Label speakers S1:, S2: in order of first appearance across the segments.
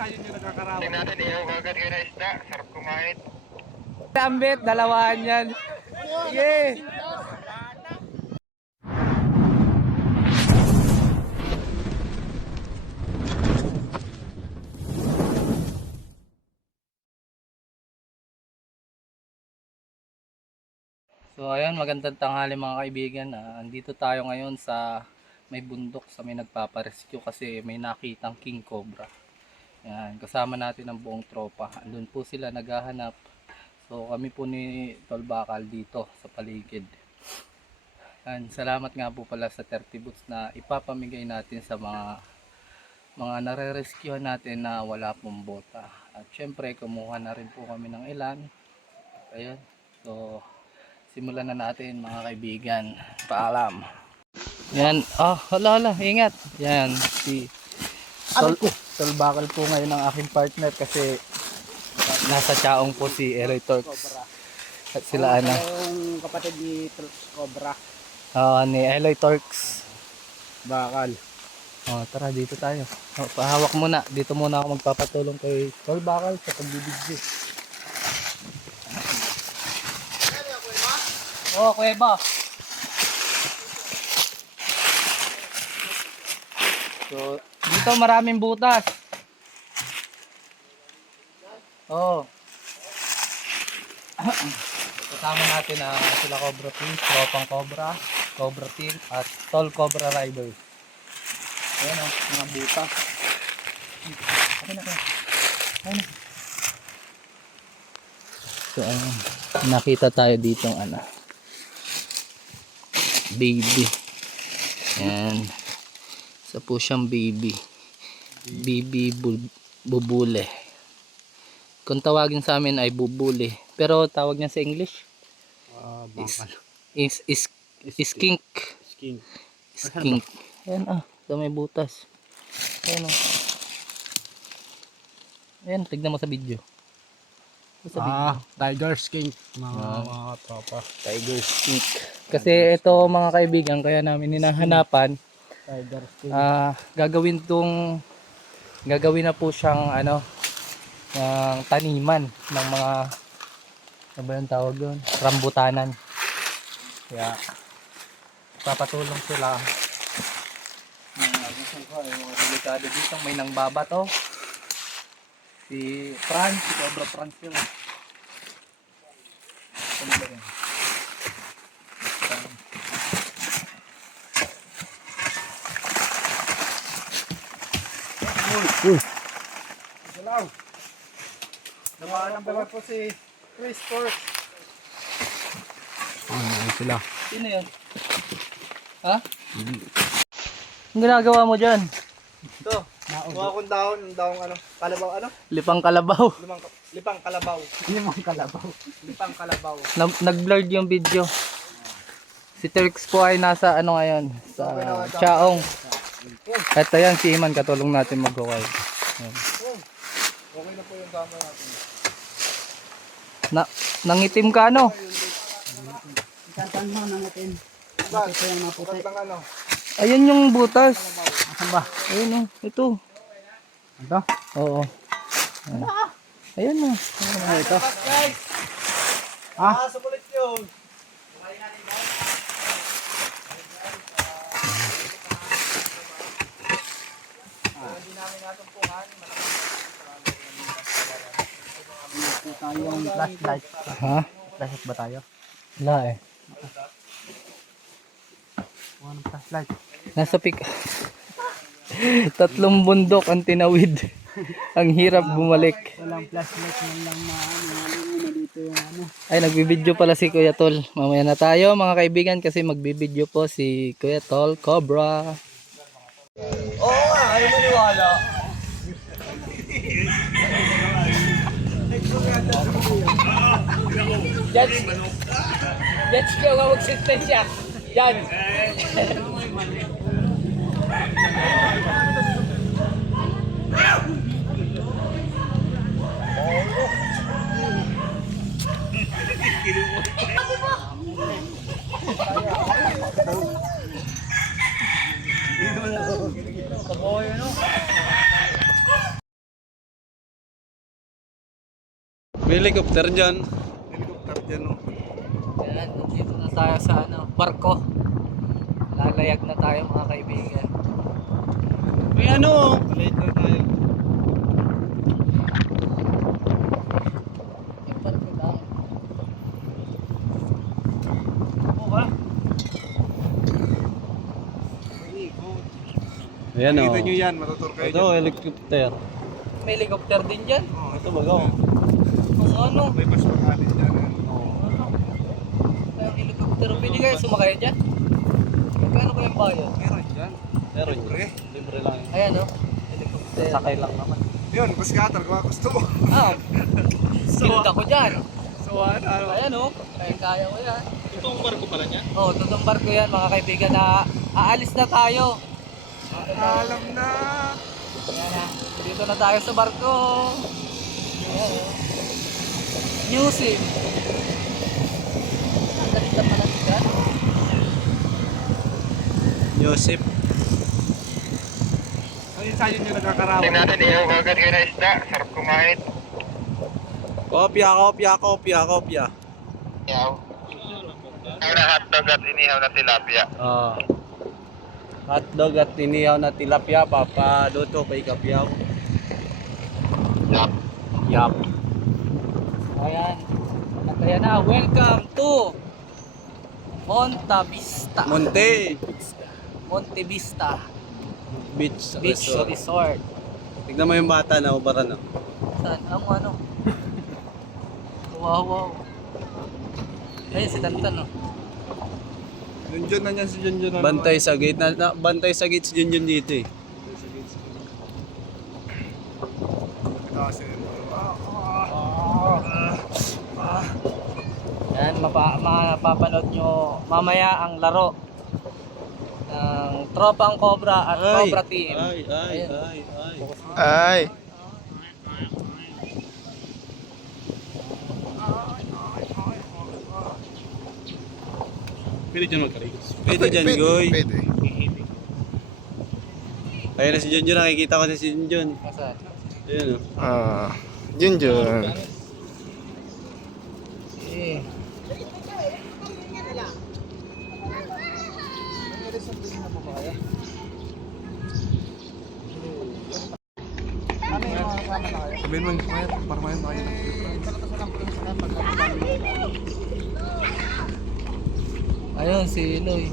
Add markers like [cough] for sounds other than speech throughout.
S1: isa yun yung nagkakarawan.
S2: Tingnan natin, ihaw agad kayo na isda. Sarap kumain.
S3: Ambit, dalawahan yan. Sige. So ayun, magandang tanghali mga kaibigan. Ah, andito tayo ngayon sa may bundok sa may nagpaparescue kasi may nakitang king cobra. Yan, kasama natin ang buong tropa. Andun po sila naghahanap. So kami po ni Tol Bakal dito sa paligid. Yan, salamat nga po pala sa 30 boots na ipapamigay natin sa mga mga nare-rescue natin na wala pong bota. At syempre kumuha na rin po kami ng ilan. Ayun. So simulan na natin mga kaibigan. Paalam. Yan. Oh, hala hala, ingat. Yan si Tol, Tol Bakal po ngayon ang aking partner kasi nasa chaong po si Eroy Torx. At sila ano,
S1: Yung kapatid ni Tulps Cobra.
S3: ah, ni Eloy Torx.
S1: Bakal.
S3: Oh, tara dito tayo. Oh, pahawak muna. Dito muna ako magpapatulong kay Tol Bakal sa pagbibigyo. Oh, kuweba. So, dito maraming butas. Oh. Kasama natin na sila Cobra Team, Tropang Cobra, Cobra Team, at Tol Cobra Riders. Ayan o, mga butas. Okay na, okay na. Okay na. So, ayun. Nakita tayo dito ano. Baby. Ayan. Isa po siyang baby. Bul- bubule. Kung tawagin sa amin ay bubule. Pero tawag niya sa English
S1: Ah,
S3: is is is, is skink.
S1: Skin.
S3: Skink. Ayan ah, ito may butas. Ayan oh. Ayan, tignan mo sa video. Sa video.
S1: Ah, tiger skin. Mga,
S3: Ah.
S1: mga tropa.
S3: Tiger skink. Kasi ito mga kaibigan, kaya namin hinahanapan,
S1: Tiger skin.
S3: ah gagawin tong gagawin na po siyang ano ng taniman ng mga ano ba yung tawag doon? Rambutanan. Kaya papatulong sila. Mga delikado dito. May nang babato. Si Franz, si Cobra Franz yun.
S1: Salaw. Namaan ang balat po si Chris Fork. Ano sila?
S3: Sino yun? Ha? Ang ginagawa mo dyan?
S1: Ito. Kuha kong dahon, yung dahon ano, kalabaw ano?
S3: Lipang kalabaw.
S1: Limang, lipang kalabaw. Limang kalabaw. Lipang kalabaw.
S3: Na- Nag-blurred yung video. Si Turks po ay nasa ano ngayon? Sa Chaong. At ayan si Iman katulong natin. Ayan.
S1: Okay na po yung damo natin.
S3: Na, nangitim ka ano?
S1: Ikantan mo na natin. Bakit po yung maputi?
S3: Ayun yung butas.
S1: Asan ba?
S3: Ayun oh, ito.
S1: Ito?
S3: Oo. Ayan. Ayun oh.
S1: Ano ito? Ah? Sukulit yun. Tayong flashlight.
S3: Ha?
S1: Flashlight ba tayo?
S3: Wala eh.
S1: Kuha ng flashlight.
S3: Nasa pik... [laughs] Tatlong bundok ang tinawid. ang hirap bumalik.
S1: Walang flashlight man lang ano, ano na dito yung ano.
S3: Ay, nagbibideo pala si Kuya Tol. Mamaya na tayo mga kaibigan kasi magbibideo po si Kuya Tol Cobra.
S1: Oo nga, ayaw maniwala.
S3: Judge, judge ka nga magsistensya.
S4: Judge. Helicopter dyan.
S5: Dyan, no?
S3: Ayan, nandito na tayo sa ano, barko. Lalayag na tayo mga kaibigan.
S4: May ano?
S5: Late na tayo.
S4: Ayan o.
S5: Nakita nyo yan, matutur kayo
S4: Ito, helicopter.
S3: May helicopter din dyan.
S5: Oh,
S4: Ito bago.
S3: Kung ano,
S5: May mas makali dyan.
S3: Pwede kayo sumakay dyan? Magkano kayong bayad?
S5: Meron dyan.
S4: Pero
S5: Libre.
S4: libre lang yun.
S3: Ayan o. Helicopter.
S4: Sakay lang naman.
S5: Yun, bus cutter, kung gusto mo.
S3: Ah, [laughs] skilled ako dyan.
S5: So, ano, ano?
S3: Ayan o, kaya kaya ko yan.
S4: Itong barko pala niya?
S3: Oo, oh, totoong barko yan mga kaibigan na aalis na tayo.
S5: Alam na.
S3: Ayan na, dito na tayo sa barko. Ayan o. New sim. Ang ganda pala dyan.
S4: Joseph.
S5: Ano yung sayo nyo nagkakarawan?
S2: Tingnan natin, ihaw agad kayo na isda. Sarap kumain.
S4: Kopya, kopya, kopya, kopya.
S2: Ihaw. Ang na hotdog at inihaw na tilapia.
S4: Ah. Hotdog at inihaw na tilapia, papaluto kay Kapyaw.
S2: Yup.
S4: Yap.
S3: Ayan. At ayan na, welcome to Monta Vista.
S4: Monte
S3: Monte Vista
S4: Beach
S3: Beach
S4: Resort.
S3: Resort.
S4: Tignan mo yung bata na ubaran. Oh.
S3: Saan? Ang ano? wow, wow. Ayun si Tantan oh.
S5: Junjun na niyan si Junjun. ano?
S4: Bantay sa gate na, na bantay sa gate si Junjun dito eh.
S5: Kasi, ah, ah,
S3: Yan, mapa, mapapanood nyo mamaya ang laro ng Tropang Cobra at Cobra Team.
S4: Ay, ay,
S3: Ayun.
S4: ay, ay.
S5: Ay.
S4: Pwede dyan magkarigos. Pwede dyan, Goy.
S5: Pwede.
S4: Ayun na si Junjun, nakikita ko na si Junjun.
S3: Nasaan?
S4: Ayun oh.
S5: Ah, Junjun.
S3: Eh.
S5: Sabihin mo, mayroon, para mayroon tayo ng
S3: Ayun, si Eloy.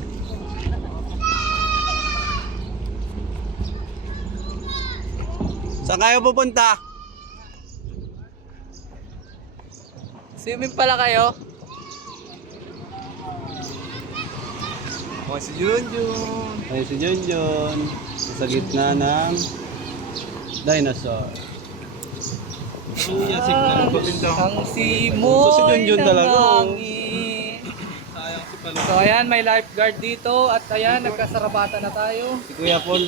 S4: Saan kayo pupunta?
S3: Swimming pala kayo?
S5: Oh, si Junjun.
S4: Ayun si Junjun. Sa gitna ng dinosaur. Kuya, signal.
S3: Ang simoy
S4: Junjun
S3: ng
S4: talaga, oh.
S3: So ayan, may lifeguard dito at ayan, nagkasarabata na tayo.
S4: Si Kuya Paul.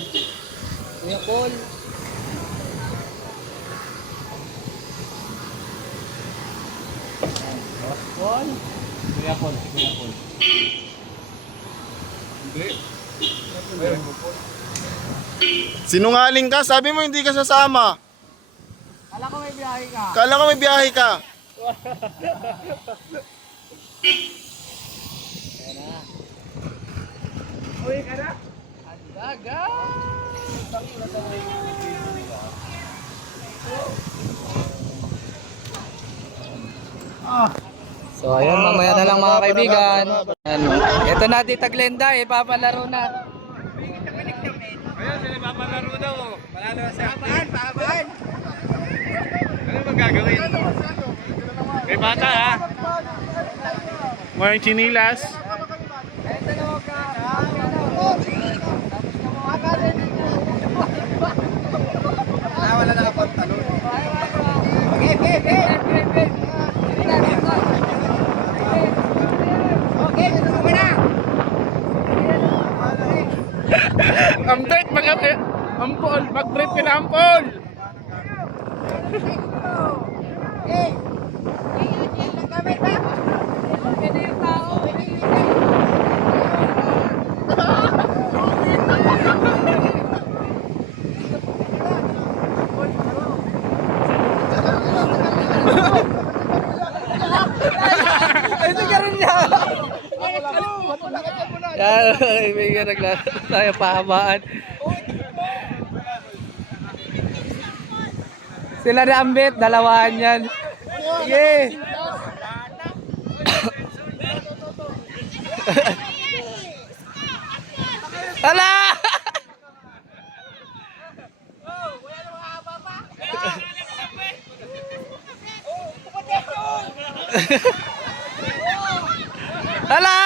S3: Kuya Paul. Boss Paul.
S4: Kuya Paul, Kuya Paul.
S5: Sinungaling ka? Sabi mo hindi ka sasama.
S3: Alam ko may biyahe ka.
S5: Kala ko may biyahe ka. [laughs]
S3: Ayan na. Uy ka na? Ang dagat! So ayun, mamaya na lang mga kaibigan. Ayan. Ito na Tita Glenda, ipapalaro na.
S5: Ayun, sila papalaro daw. Panalo sa Pabaan, pabaan. Ano bang gagawin? May bata ha? Mga chinilas.
S3: Ito na.
S5: Mag ampol, mag-trip ka na ampol.
S3: Yan, [laughs] kaibigan, naglalaro tayo pahabaan. Sila na ambit, dalawahan yan. Sige. Hala! Hala!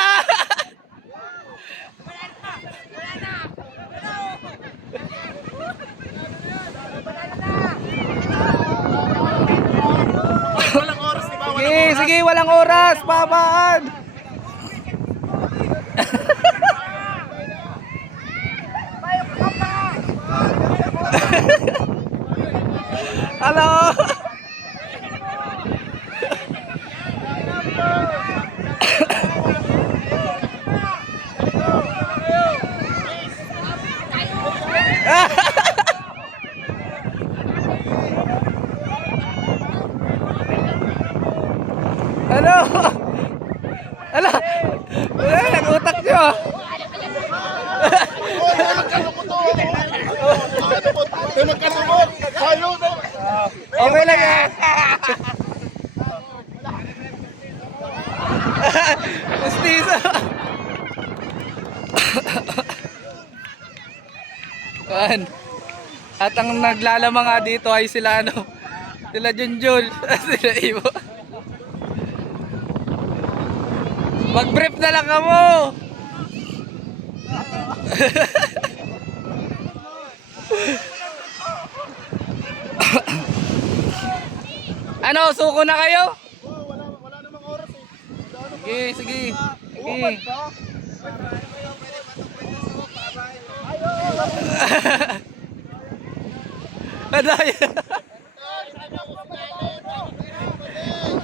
S3: Sige, sige, walang oras, babaan. Hello. Ano? Ala! Wala, nag-utak nyo. Okay lang yan. Mestizo. Kuan. At ang naglalamang nga dito ay sila ano, sila Junjun, [laughs] sila Ivo. Mag-brief na lang kamo. [laughs] ano, suko na kayo? Sige, sige. Sige. Adaya.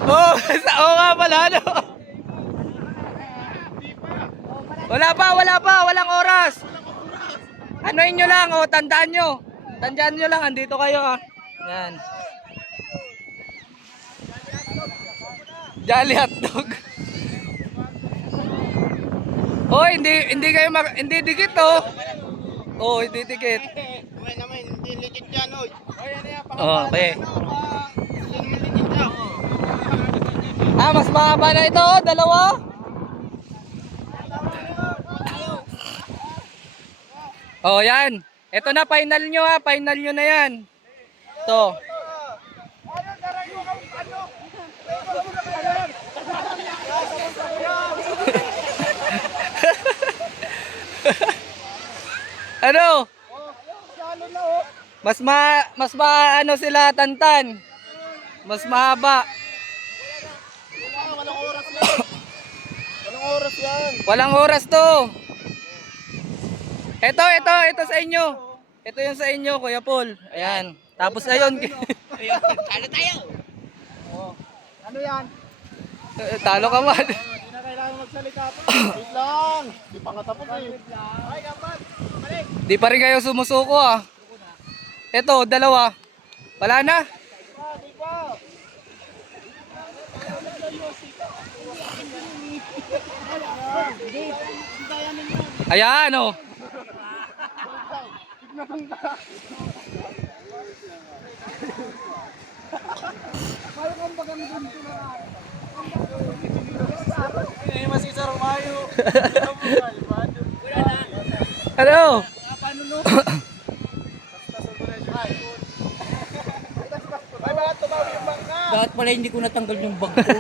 S3: oh, sa oh nga pala ano. Wala pa, wala pa, walang oras. Anoin nyo lang, oh, tandaan nyo. Tandaan nyo lang, andito kayo ah. Yan. Jolly hotdog. Oh, hindi hindi kayo mag, hindi dikit oh. Oh, hindi dikit. [laughs]
S2: Okay naman, hindi legit yan, oy.
S3: Oh, okay. Ah, mas mahaba na ito, oh, dalawa. Oh, yan. Ito na, final nyo ha. Final nyo na yan. Ito. Ano? Mas ma mas ma ano sila tantan. Mas mahaba.
S2: Walang oras yan. Walang oras yan.
S3: Walang oras to. Ito, ito, ito sa inyo. Ito yung sa inyo, Kuya Paul. Ayan. Tapos ayun.
S1: Ano yan?
S3: Eh, Talo ka man.
S1: Hindi na kailangan magsalita pa. Wait lang. Di pa nga tapos eh. Ay, kapat.
S3: Di pa rin kayo sumusuko ah. Ito, dalawa. Wala na. Ayan oh.
S1: Masisar mayo.
S3: Ano?
S1: Bakit
S5: pala hindi ko natanggal yung bag ko? [laughs]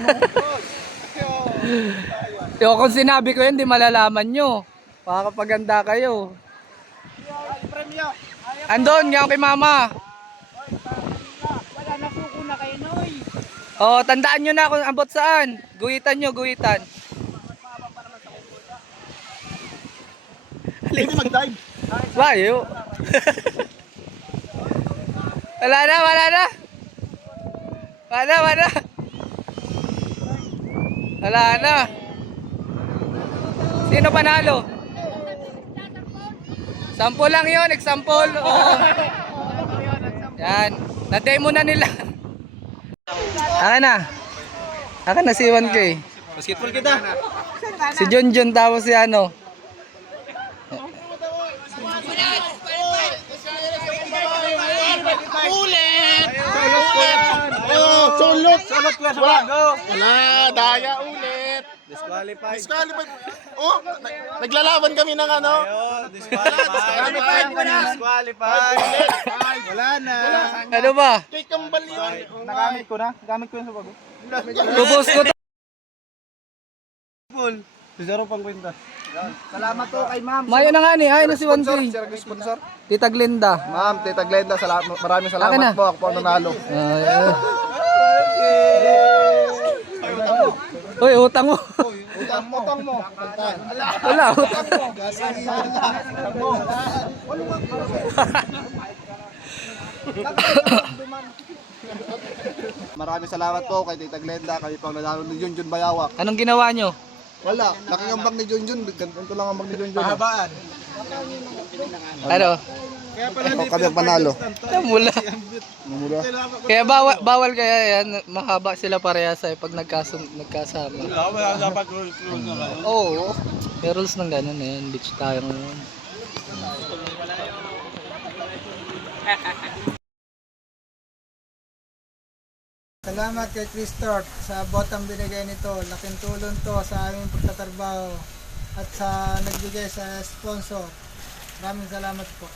S3: Yo, kung sinabi ko yun, di malalaman nyo. Makakapaganda kayo. Andon, yan kay mama.
S1: Wala na suko na kayo, Noy.
S3: Oh, tandaan nyo na kung abot saan. Guhitan nyo, guhitan.
S1: Pwede mag-dive.
S3: Bayo. [laughs] wala na, wala na. Wala, wala. Wala na. Sino panalo? Sample lang yon, example. Oo. Yan. Na-demo na nila. Akin na. Akin na si 1K.
S5: Basketball kita.
S3: Si John tapos si ano.
S6: Sulot
S4: ka sa bago.
S6: Wala, daya ulit.
S4: Disqualified.
S6: Disqualified. Oh, na- naglalaban kami ng ano.
S4: Ayun, disqualified. Disqualified. Wala na.
S3: Ano ba?
S6: Kay Kambal yun.
S4: Nagamit ko na. Gamit ko yun sa bago.
S3: Lubos ko to.
S4: Full. Zero pang kwenta.
S3: Mayo na nga ni, ay na si 1K.
S6: Sponsor.
S3: Tita Glenda.
S6: Ma'am, Tita Glenda, salamat, maraming
S3: Akin na.
S6: salamat po. Ako po ang nanalo.
S3: Ay, ay. Utang mo.
S6: Utang mo, utang mo.
S3: Wala, utang.
S6: Maraming salamat po kay Tita Glenda. Kami po ang nanalo ni Junjun Bayawak.
S3: Anong ginawa nyo?
S6: Wala, laking ambag ni Junjun. Ganito lang ambag ni Junjun. Pahabaan.
S3: Ano?
S6: Ito kami ang panalo.
S3: Mula.
S6: Mula.
S3: Kaya bawal, bawal kaya yan, mahaba sila parehas ay pag nagkasum, nagkasama.
S4: Wala dapat rules rules na.
S3: Oo. May rules ng ganun eh, beach tayo ngayon.
S7: Salamat kay Chris Tort sa botang binigay nito. Laking tulong to sa aming pagtatrabaho at sa nagbigay sa sponsor. Maraming salamat po.